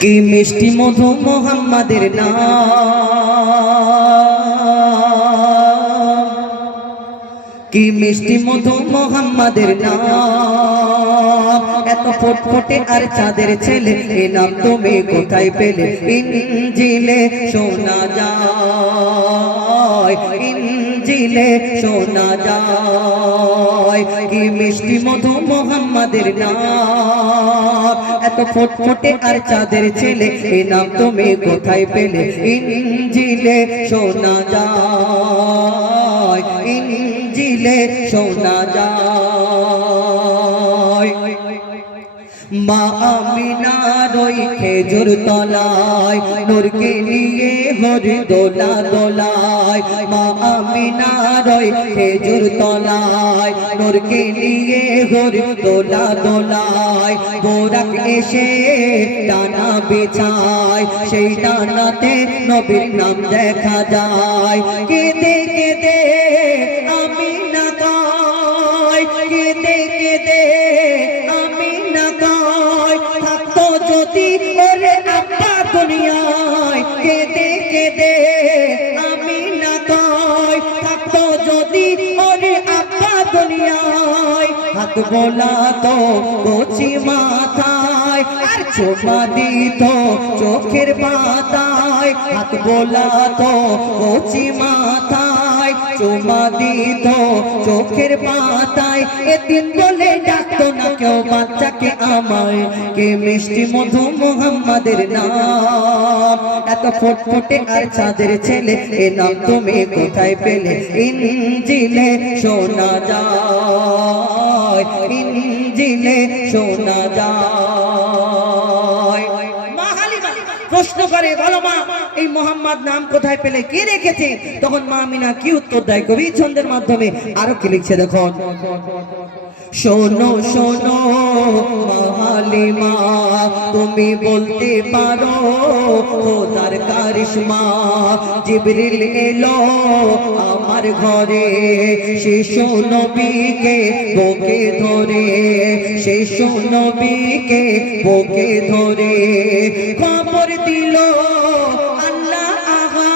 কি মিষ্টি মধু মোহাম্মদের নাম, কি মিষ্টি মধু মোহাম্মদের নাম। এত ফুটফুটে আর চাঁদের ছেলে, এ নাম তুমি কোথায় পেলে? ইনজিলে শোনা যায়, ইনজিলে শোনা যায়। কি মিষ্টি মধু মোহাম্মদের নাম, এত ফুটফুটে আর চাঁদের ছেলে, এ নাম তুমি কোথায় পেলে? ইনজিলে শোনা যায়, ইনজিলে শোনা যায়। মা আমিনার ওই খেজুর তলায় নূরকে নিয়ে হরি দোলা দোলায়। মা আমিনার ওই খেজুর তলায় নূরকে নিয়ে হরি দোলা দোলায়। বোরাক এসে ডানা বিছায়, সেই ডানাতে নবীর নাম দেখা যায়। কেঁদে কেঁদে আমিনা কয়, কেঁদে কেঁদে আমিনা কয়, থাকতো যদি ওরে আব্বা দুনিয়ায়। কেঁদে কেঁদে আমিনা কয়, থাকতো যদি ওরে আব্বা দুনিয়ায়। হাত বোলাতো কচি মাথায়, আর চোমা দিত চোখের পাতায়। হাত বোলাতো কচি মাথায়, চুমা দিত চোখের পাতায়। এদিন বলে ডাকতো না কেউ বাচ্চাকে আমায়। কে মিষ্টি মধু মোহাম্মদের নাম, এত ফুটফুটে আর চাঁদের ছেলে, এ নাম তুমি কোথায় পেলে? ইনজিলে শোনা যায়, ইনজিলে শোনা যায়। প্রশ্ন করে, বলো মা এই মোহাম্মদ নাম কোথায় পেলে, কে রেখেছে? তখন মা আমিনা কি উত্তর দেয় কবি ছন্দের মাধ্যমে। আরো কি লিখছে দেখো। শোনো শোনো হালিমা, তুমি বলতে পারো খোদার কারিশমা। জিবরিল এলো আমার ঘরে, শিশু নবীকে বুকে ধরে, শিশু নবীকে বুকে ধরে। খবর দিল আল্লাহ আগার,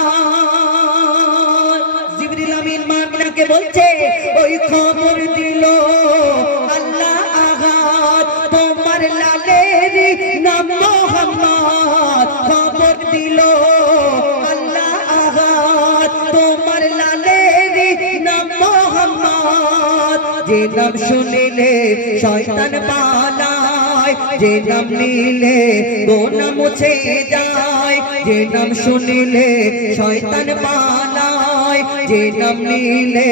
জিবরিল আমিন মা আমিনাকে বলছে, ওই খবর দিল আল্লাহ আগার, তোমার লালের নাম মোহাম্মদ। খবর দিল আল্লাহ আগার, তোমার লালের নাম মোহাম্মদ। যে নাম শুনিলে শয়তান পালায়, যে নাম নিলে গোনা মুছে যায়। যে নাম শুনিলে শয়তান পালায়, যে নাম নিলে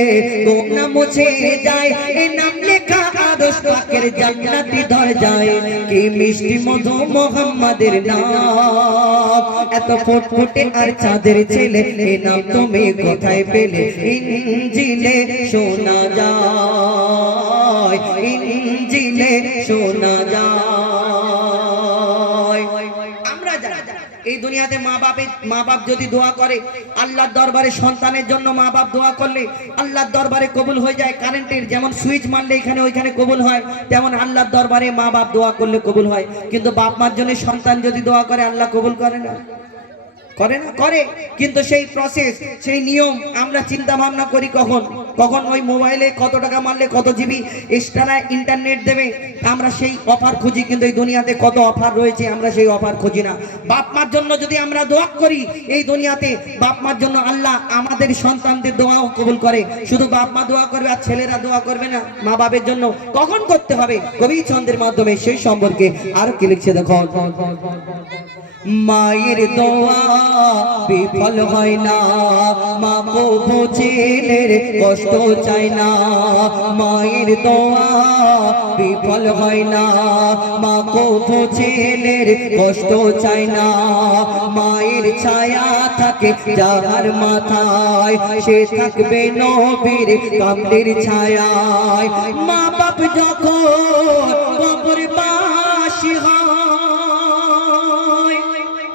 গোনা মুছে যায়। এ নাম লেখা আরশ পাকের জান্নাতি দরজায়। কি মিষ্টি মধু মোহাম্মদের নাম, এত ফুটফুটে আর চাঁদের ছেলে, এ নাম তুমি কোথায় পেলে? ইনজিলে শোনা যায়, ইনজিলে শোনা যায়। আমরা জানি এই দুনিয়াতে মা বাপ যদি দোয়া করে আল্লাহর দরবারে, সন্তানের জন্য মা বাপ দোয়া করলে আল্লাহর দরবারে কবুল হয়ে যায়। কারেন্টের যেমন সুইচ মারলে এখানে ওইখানে কবুল হয়, তেমন আল্লাহর দরবারে মা বাপ দোয়া করলে কবুল হয়। কিন্তু বাপ মার জন্য সন্তান যদি দোয়া করে আল্লাহ কবুল করে না, করে না? করে, কিন্তু সেই প্রসেস, সেই নিয়ম আমরা চিন্তা ভাবনা করি কখন কখন ওই মোবাইলে কত টাকা মারলে কত জিবি এক্সট্রা ইন্টারনেট দেবে, আমরা সেই অফার খুঁজি। কিন্তু এই দুনিয়াতে কত অফার রয়েছে, আমরা সেই অফার খুঁজি না। বাপ মার জন্য যদি আমরা দোয়া করি এই দুনিয়াতে, বাপ মার জন্য আল্লাহ আমাদের সন্তানদের দোয়াও কবুল করে। শুধু বাপ মা দোয়া করবে আর ছেলেরা দোয়া করবে না, মা বাপের জন্য কখন করতে হবে কবি ছন্দের মাধ্যমে সেই সম্পর্কে আরো কি লিখছে দেখো। মায়ের দোয়া বিফল হয় না, মা প্রভু ছেলের কষ্ট চায় না। মায়ের দোয়া বিফল হয় না, মা প্রভু ছেলের কষ্ট চায় না। মায়ের ছায়া থাকে যাহার মাথায়, সে থাকবে নবীর কামলির ছায়ায়। মা বাপ যখন কবরবাসী হয়,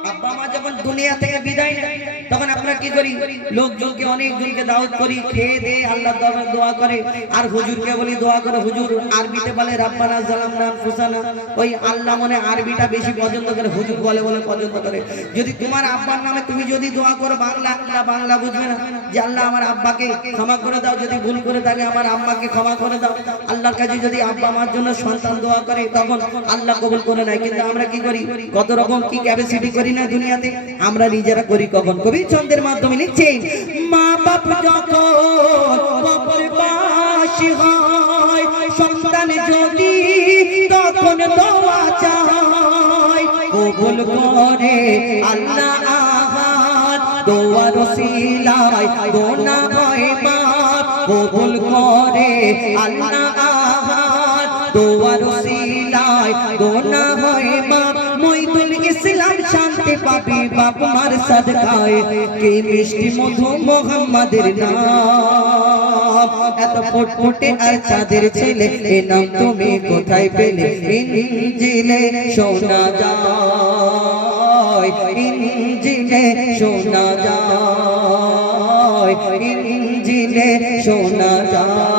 আব্বা মা যখন দুনিয়া থেকে বিদায় নেয়, তখন আপনার কি কি করি লোকজনকে অনেকজনকে দাওয়াত করি খেয়ে দে আল্লাহর দরবারে দোয়া করে আর হুজুরকে বলি দোয়া করে হুজুর আরবিতে বলে রাব্বানা জালামনা আনফুসানা ওই আল্লাহ মনে আরবিটা বেশি পছন্দ করে হুজুর বলে বলে পছন্দ করে যদি তোমার আব্বার নামে তুমি যদি দোয়া করো বাংলা আল্লাহ বাংলা বুঝবে না যে আল্লাহ আমার আব্বাকে ক্ষমা করে দাও যদি ভুল করে থাকে আমার আম্মাকে ক্ষমা করে দাও আল্লাহর কাছে যদি আব্বা আমার জন্য সন্তান দোয়া করে তখন আল্লাহ কবুল করে নেয় কিন্তু আমরা কি করি কত রকম কি ক্যাপাসিটি করি না দুনিয়াতে আমরা নিজেরা করি কখন কবি ছন্দের মাধ্যমে লিখছেন মা বাপ যখন কবরবাসী হয় সন্তান যদি তখন দোয়া চায় কবুল করে আল্লাহ আহাদ দোয়ার ওসিলায় গোনা হয় মাফ কবুল করে আল্লাহ আহাদ দোয়ার ওসিলায় গোনা হয় মাফ মইদুল ইসলাম শান্তি পাবি বাপ মার সাদকায় কি মিষ্টি মধু মোহাম্মদের নাম এত ফুটফুটে আর চাঁদের ছেলে এ নাম তুমি কোথায় পেলে ইনজিলে শোনা যায় ইনজিলে শোনা যায় ইনজিলে শোনা যায়